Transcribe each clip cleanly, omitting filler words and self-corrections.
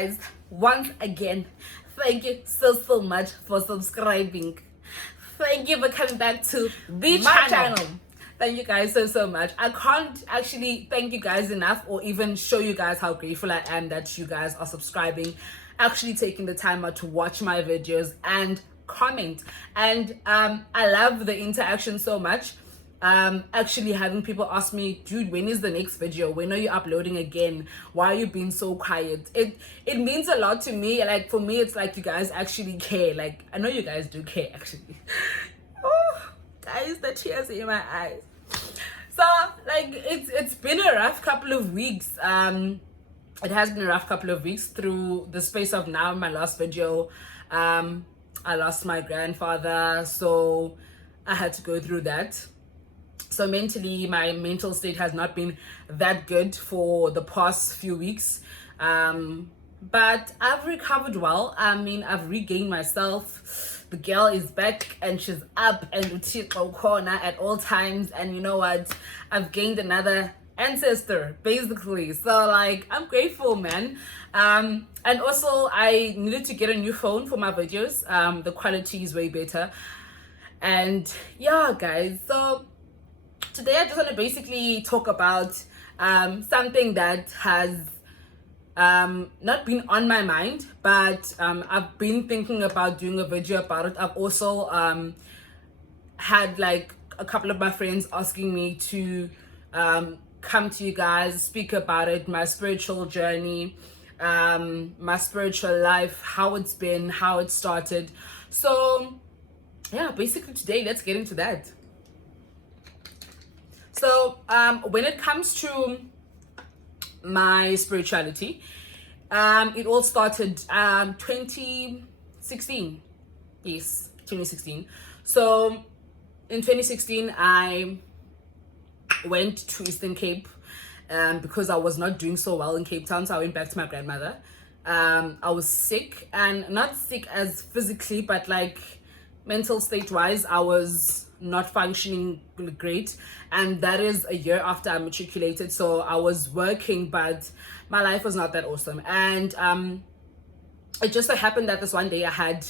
guys, once again, thank you so much for subscribing. Thank you for coming back to the channel. Thank you guys so much. I can't actually thank you guys enough or even show you guys how grateful I am that you guys are subscribing, actually taking the time out to watch my videos and comment. And I love the interaction so much. Actually having people ask me, dude, when is the next video? When are you uploading again? Why are you being so quiet? It means a lot to me. Like, for me, it's like you guys actually care. Like, I know you guys do care, actually. Oh, guys, the tears in my eyes. So, like, it's been a rough couple of weeks. It has been a rough couple of weeks. Through the space of now, my last video, I lost my grandfather, so I had to go through that. So mentally, my mental state has not been that good for the past few weeks. But I've recovered well. I mean, I've regained myself. The girl is back and she's up and corner at all times. And you know what? I've gained another ancestor, basically. So, like, I'm grateful, man. And also, I needed to get a new phone for my videos. The quality is way better. And yeah, guys, so today I just want to basically talk about something that has not been on my mind, but I've been thinking about doing a video about it. I've also had like a couple of my friends asking me to come to you guys, speak about it, my spiritual journey, my spiritual life, how it's been, how it started. So yeah, basically today, let's get into that. So when it comes to my spirituality, it all started 2016. Yes, 2016. So in 2016, I went to Eastern Cape because I was not doing so well in Cape Town. So I went back to my grandmother. I was sick, and not sick as physically, but like mental state wise, I was not functioning great. And that is a year after I matriculated. So I was working, but my life was not that awesome. And it just so happened that this one day I had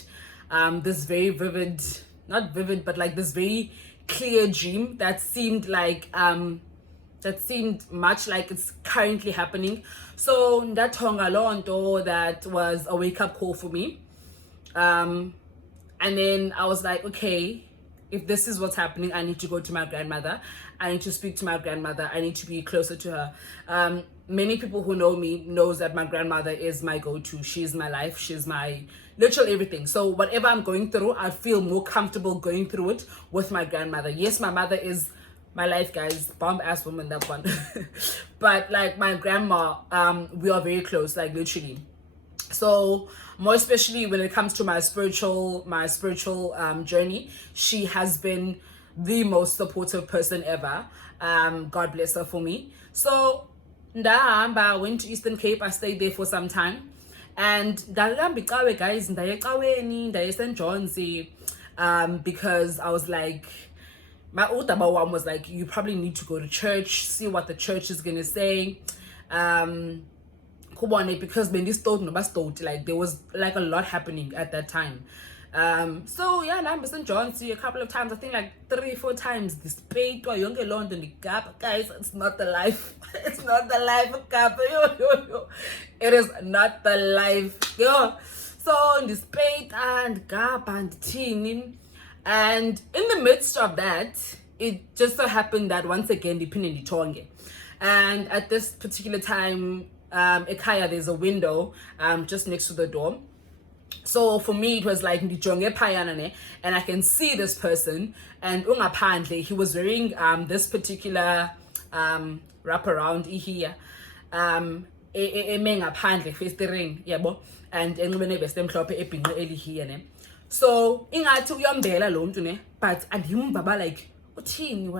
this very vivid, not vivid, but like this very clear dream that seemed like much like it's currently happening. So that that was a wake-up call for me. And then I was like, okay, if this is what's happening, I need to go to my grandmother. I need to speak to my grandmother. I need to be closer to her. Many people who know me knows that my grandmother is my go-to. She's my life. She's my literal everything. So whatever I'm going through, I feel more comfortable going through it with my grandmother. Yes, my mother is my life, guys. Bomb ass woman, that one. But like my grandma, we are very close, like literally. So more especially when it comes to my spiritual journey, she has been the most supportive person ever. God bless her for me. So I went to Eastern Cape. I stayed there for some time, and guys, St. John's, because I was like, my older one was like, you probably need to go to church, see what the church is gonna say. Because when this told like there was like a lot happening at that time. So yeah, I'm St. John's a couple of times, I think like 3-4 times. This paid to a younger London, the gap, guys, it's not the life. It's not the life of gap. It is not the life. So this paid and gap and team. And in the midst of that, it just so happened that once again the pin in the tongue. And at this particular time, Ekaya, there's a window just next to the door. So for me, it was like and I can see this person, and apparently he was wearing this particular wraparound here, apparently face the ring, and here. So ingathi uyambela lo muntu but andimubaba like uthini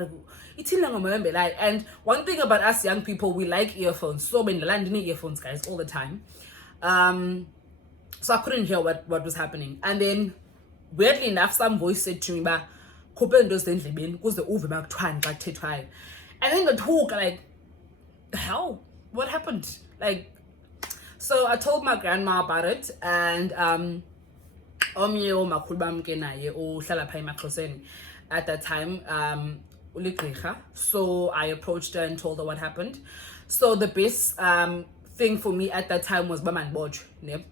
and one thing about us young people, we like earphones. So when landing earphones, guys, all the time. So I couldn't hear what was happening. And then weirdly enough, some voice said to me, ba khuphe into ezindlebeni kuze uve bakuthwani xa kuthethwayo. And then the talk, like, the hell, what happened? Like, So I told my grandma about it, and omnye umakhulu bam ke naye uhlala pha eMaxhoseni at that time, uligqirha. So I approached her and told her what happened. So the best thing for me at that time was bamandibotshwe, ne?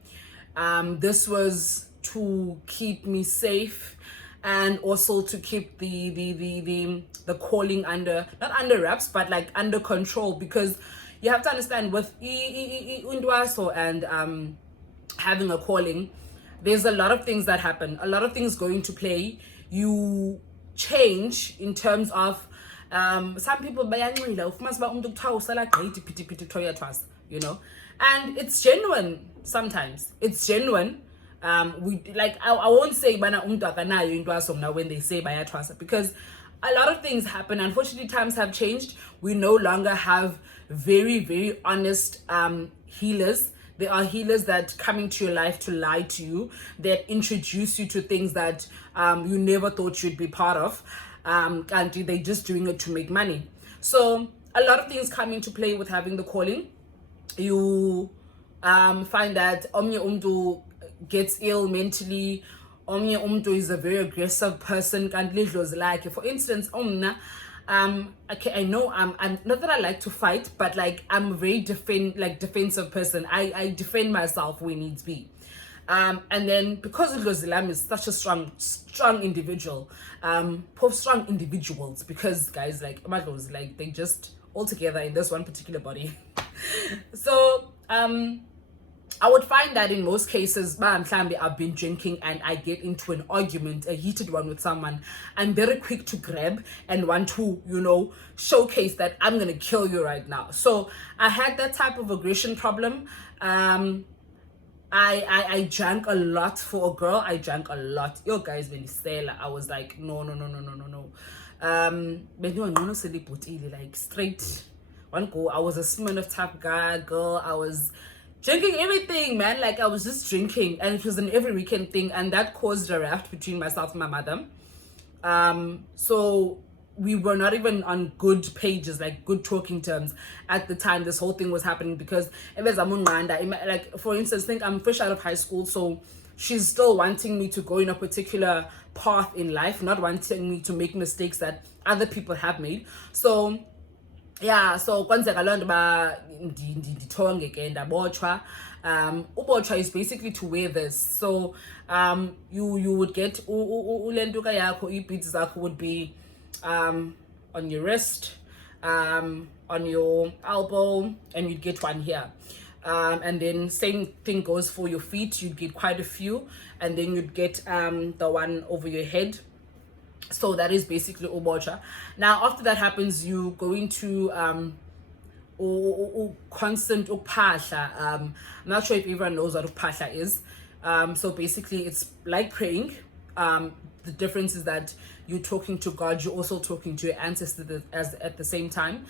This was to keep me safe, and also to keep the calling under, not under wraps, but like under control, because you have to understand with undwaso and having a calling, there's a lot of things that happen, a lot of things go into play. You change in terms of some people bayanxila ufumanisa uba umuntu kuthiwa usala gqithi phithi thoya twice, you know, and it's genuine. Sometimes it's genuine. We like, I won't say bana umuntu akanayo intwaso mna when they say bayathwasa, because a lot of things happen. Unfortunately, times have changed. We no longer have very honest healers. There are healers that come into your life to lie to you, that introduce you to things that you never thought you'd be part of, and they're just doing it to make money. So a lot of things come into play with having the calling. You find that omnye umntu gets ill mentally, omnye umntu is a very aggressive person, can't live those like, for instance, okay, I know I'm not that I like to fight, but like I'm a very defensive person. I defend myself when needs be. And then because Lozilam is such a strong individual, strong individuals, because guys like Amados, like they just all together in this one particular body. So I would find that in most cases, I've been drinking and I get into an argument, a heated one with someone. I'm very quick to grab and want to, you know, showcase that I'm going to kill you right now. So I had that type of aggression problem. I drank a lot for a girl. I drank a lot. Yo guys, when you say like, I was like, no. Like straight one go. I was a Smirnoff type girl. I was drinking everything, man. Like I was just drinking, and it was an every weekend thing, and that caused a rift between myself and my mother. So we were not even on good pages, like good talking terms at the time this whole thing was happening, because like for instance, think I'm fresh out of high school, so she's still wanting me to go in a particular path in life, not wanting me to make mistakes that other people have made. So yeah, so kwenzeka loo nto ba ndithonge ke ndabotshwa. Ubotshwa is basically to wear this. So you would get ulentuka yakho, ii-beads zakho would be on your wrist, on your elbow, and you'd get one here. And then same thing goes for your feet. You'd get quite a few, and then you'd get the one over your head. So that is basically ubocha. Now after that happens, you go into constant uphahla. I'm not sure if everyone knows what uphahla is. So basically it's like praying. The difference is that you're talking to God, you're also talking to your ancestors at the same time,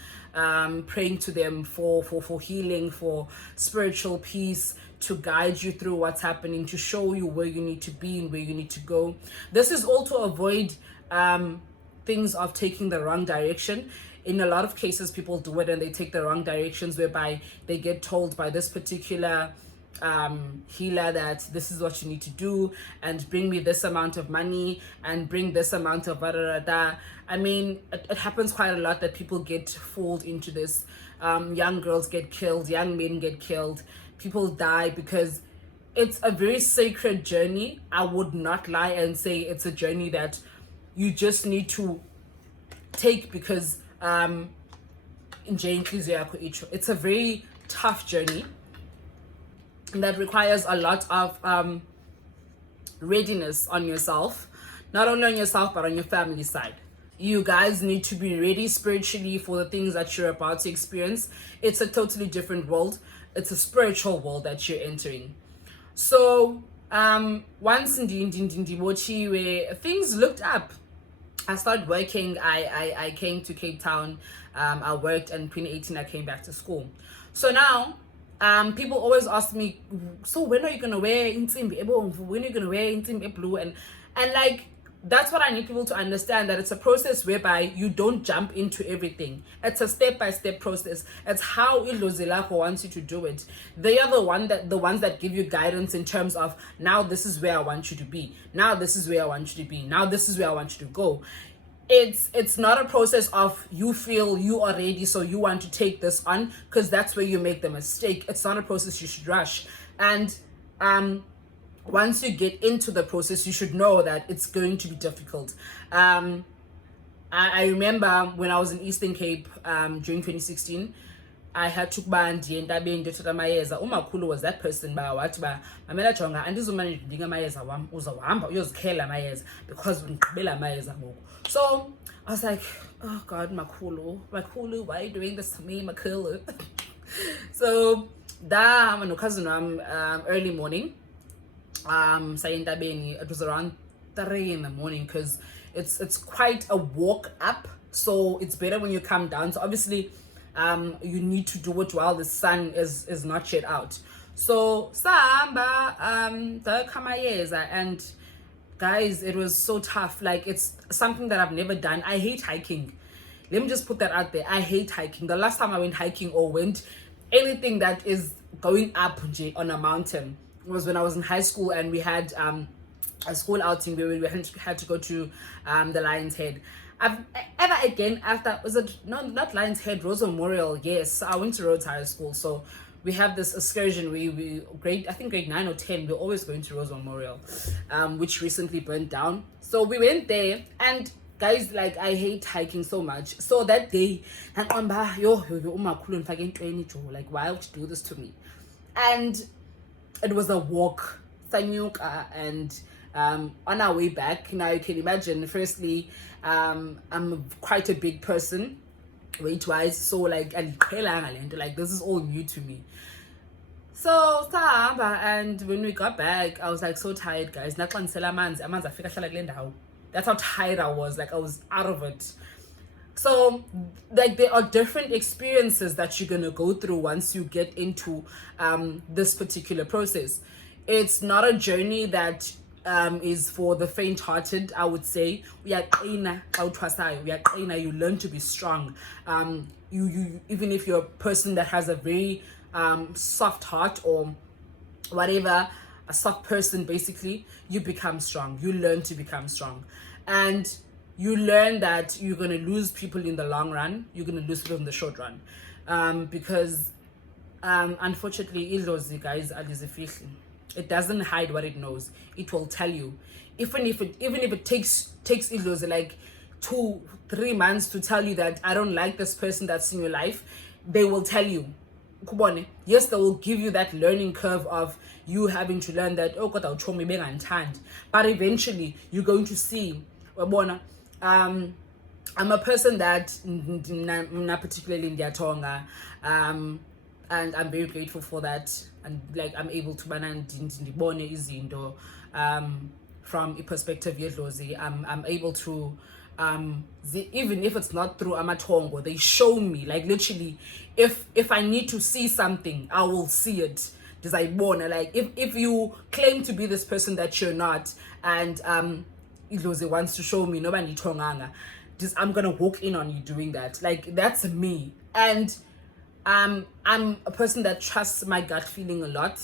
praying to them for healing, for spiritual peace, to guide you through what's happening, to show you where you need to be and where you need to go. This is all to avoid things of taking the wrong direction. In a lot of cases, people do it and they take the wrong directions, whereby they get told by this particular healer that this is what you need to do, and bring me this amount of money and bring this amount of I mean, it happens quite a lot that people get fooled into this. Young girls get killed, young men get killed, people die, because it's a very sacred journey. I would not lie and say it's a journey that you just need to take, because it's a very tough journey that requires a lot of readiness on yourself, not only on yourself but on your family side. You guys need to be ready spiritually for the things that you're about to experience. It's a totally different world. It's a spiritual world that you're entering. So once where things looked up, I started working. I came to Cape Town. I worked, and in 2018 I came back to school. So now people always ask me, so when are you gonna wear insimbi ebomvu? When are you gonna wear insimbi blue? And like, that's what I need people to understand, that it's a process whereby you don't jump into everything. It's a step-by-step process. It's how idlozi lakho wants you to do it. They are the ones that give you guidance in terms of, now this is where I want you to be. Now this is where I want you to be. Now this is where I want you to go. It's not a process of you feel you are ready, so you want to take this on, because that's where you make the mistake. It's not a process you should rush. And once you get into the process, you should know that it's going to be difficult. I remember when I was in Eastern Cape during 2016, I had to ndiye entabeni ndiyothatha amayeza. Mkhulu was that person wathi mamela jonga, andizumane ndidinga amayeza wam, uzawuhamba uyozikhela amayeza because undiqhubela amayeza ngoku. So I was like, oh God, Mkhulu, why are you doing this to me, Mkhulu? So ndahamba noCousin wam early morning. It was around 3 in the morning, because it's quite a walk up, so it's better when you come down. So obviously you need to do it while the sun is not yet out. So sahamba and guys, it was so tough. Like, it's something that I've never done. I hate hiking. Let me just put that out there. I hate hiking. The last time I went hiking or went anything that is going up on a mountain was when I was in high school, and we had a school outing where we had to go to the Lion's Head. I've ever again after, was it not Lion's Head, Rose Memorial? Yes, I went to Rhodes High School, so we have this excursion. We grade 9 or 10. We're always going to Rose Memorial, which recently burnt down. So we went there, and guys, like, I hate hiking so much. So that day, like, why would you do this to me? And it was a walk, Sanyuka, and on our way back, now you can imagine, firstly, I'm quite a big person, weight-wise, so like, like, this is all new to me. So and when we got back, I was like so tired, guys. That's how tired I was. Like, I was out of it. So, like, there are different experiences that you're gonna go through once you get into this particular process. It's not a journey that is for the faint-hearted, I would say. You learn to be strong. You even if you're a person that has a very soft heart, or whatever, a soft person, basically, you become strong. You learn to become strong. And you learn that you're going to lose people in the long run. You're going to lose people in the short run. Because unfortunately, idlozi, guys, it doesn't hide what it knows. It will tell you. Even if it takes idlozi like 2-3 months to tell you that I don't like this person that's in your life, they will tell you. Yes, they will give you that learning curve of you having to learn that, oh God, but eventually you're going to see. I'm a person that particularly in Tonga, and I'm very grateful for that. And like, I'm able to from a perspective yedlozi, I'm able to even if it's not through amatongo, they show me, like, literally, if I need to see something, I will see it. Like, if you claim to be this person that you're not, and idlozi wants to show me nobody tonganga, I'm gonna walk in on you doing that. Like, that's me. And I'm a person that trusts my gut feeling a lot.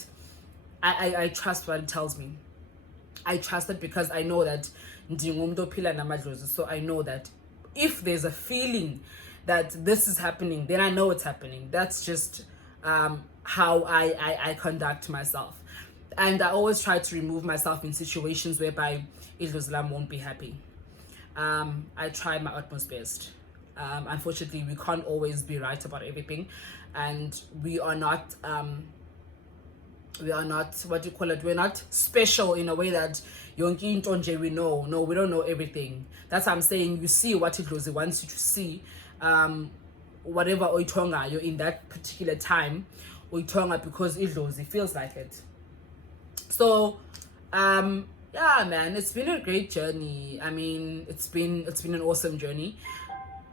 I trust what it tells me. I trust it because I know that so I know that if there's a feeling that this is happening, then I know it's happening. That's just how I conduct myself. And I always try to remove myself in situations whereby Idlozlam won't be happy. I try my utmost best. Unfortunately, we can't always be right about everything, and we are not what do you call it? We're not special in a way that yonke intonje we know. No, we don't know everything. That's what I'm saying. You see what Idlozi wants you to see. Whatever oitonga you're in that particular time, oitonga because Idlozi feels like it. So yeah, man, it's been a great journey. I mean, it's been an awesome journey.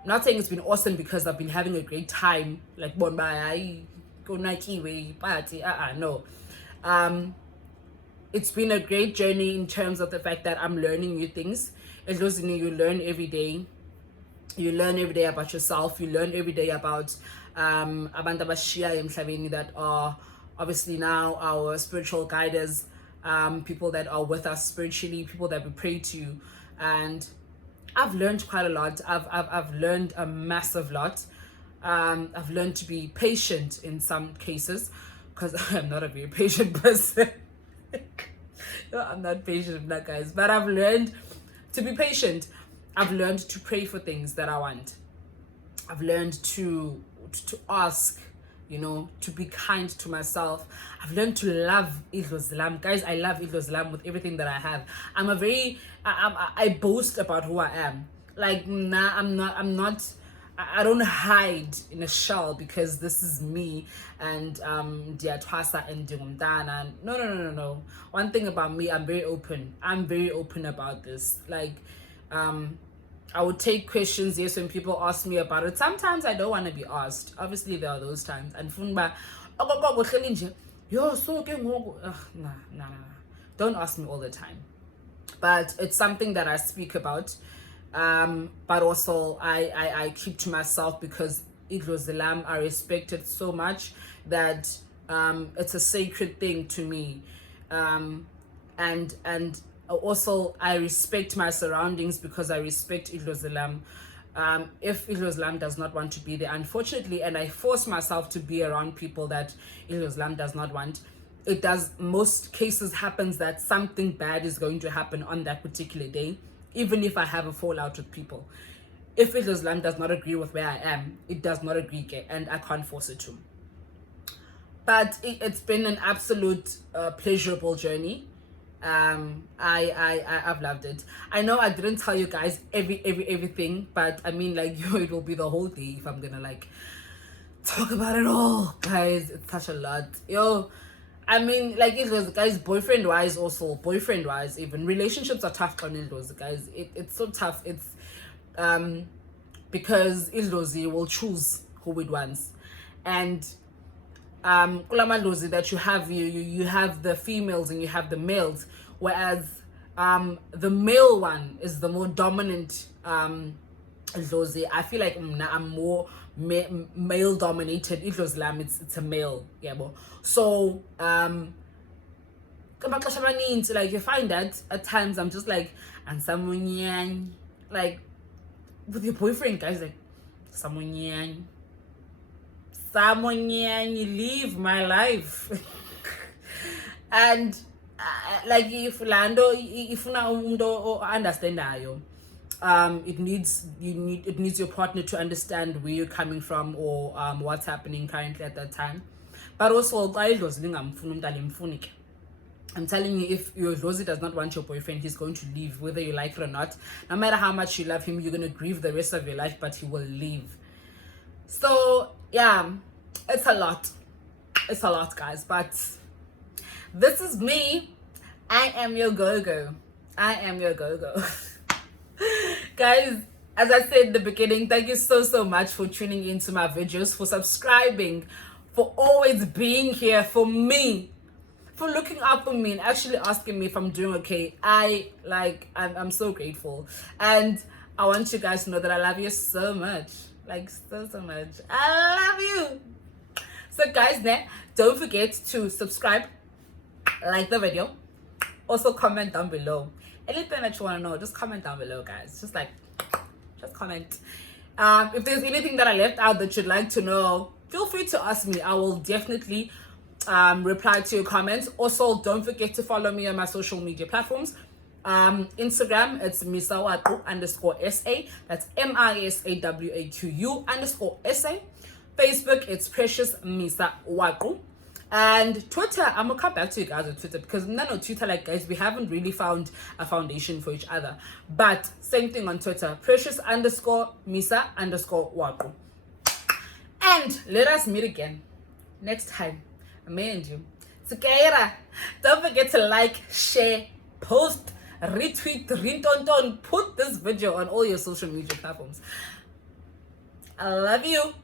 I'm not saying it's been awesome because I've been having a great time, like Bonbai, go Nike way party. No. It's been a great journey in terms of the fact that I'm learning new things. you learn every day. You learn every day about yourself. You learn every day about abantu abashiya emhlabeni that are obviously now our spiritual guiders, people that are with us spiritually, people that we pray to. And I've learned quite a lot. I've learned a massive lot. I've learned to be patient in some cases, because I'm not a very patient person. No, I'm not patient, that guys, but I've learned to be patient. I've learned to pray for things that I want. I've learned to ask, you know, to be kind to myself. I've learned to love Idlozlam. Guys, I love Idlozlam with everything that I have. I boast about who I am. Like, nah, I'm not, I don't hide in a shell because this is me and Diatwasa and Dingumdana. No. One thing about me, I'm very open. I'm very open about this. Like, I would take questions, yes, when people ask me about it. Sometimes I don't want to be asked. Obviously, there are those times. And Funba, yo, so nah. Don't ask me all the time. But it's something that I speak about. But also I keep to myself because Idlozlam, I respect it so much that it's a sacred thing to me. And also I respect my surroundings because I respect Idlozlam. If Idlozlam does not want to be there, unfortunately, and I force myself to be around people that Idlozlam does not want, it does, most cases happens that something bad is going to happen on that particular day, even if I have a fallout with people. If Idlozlam does not agree with where I am, it does not agree, and I can't force it to. But it's been an absolute pleasurable journey. I've loved it. I know I didn't tell you guys everything, but I mean, like, it will be the whole day if I'm gonna like talk about it all, guys. It's such a lot. I mean, like, it was, guys, boyfriend wise, even relationships are tough on Ildozi, guys. It's so tough. It's because Ildozi will choose who it wants, and that you have, you have the females and you have the males, whereas the male one is the more dominant Idlozi. I feel like I'm more male dominated. Idlozlam, it's a male, yeah, so like, you find that at times I'm just like, and someone, like, with your boyfriend, guys, like, someone, you leave my life. And like, if Lando, if you understand it needs your partner to understand where you're coming from, or what's happening currently at that time. But also, I'm telling you, if your Rosie does not want your boyfriend, he's going to leave, whether you like it or not. No matter how much you love him, you're going to grieve the rest of your life, but he will leave. So yeah, it's a lot, guys, but this is me. I am your go-go. Guys, as I said in the beginning, thank you so much for tuning into my videos, for subscribing, for always being here for me, for looking up for me and actually asking me if I'm doing okay. I'm so grateful, and I want you guys to know that I love you so much, like so much. I love you. So guys, don't forget to subscribe, like the video, also comment down below anything that you want to know. Just comment down below, guys. Just comment. If there's anything that I left out that you'd like to know, feel free to ask me. I will definitely reply to your comments. Also, don't forget to follow me on my social media platforms. Instagram, it's misawatu_SA. That's MISAWATU_SA. Facebook, it's Precious Misa Waqu. And Twitter, I'm gonna come back to you guys on Twitter, because none of Twitter, like, guys, we haven't really found a foundation for each other. But same thing on Twitter, Precious_Misa_Waqu. And let us meet again next time. Me and you together. Don't forget to like, share, post, retweet, rintonton, put this video on all your social media platforms. I love you.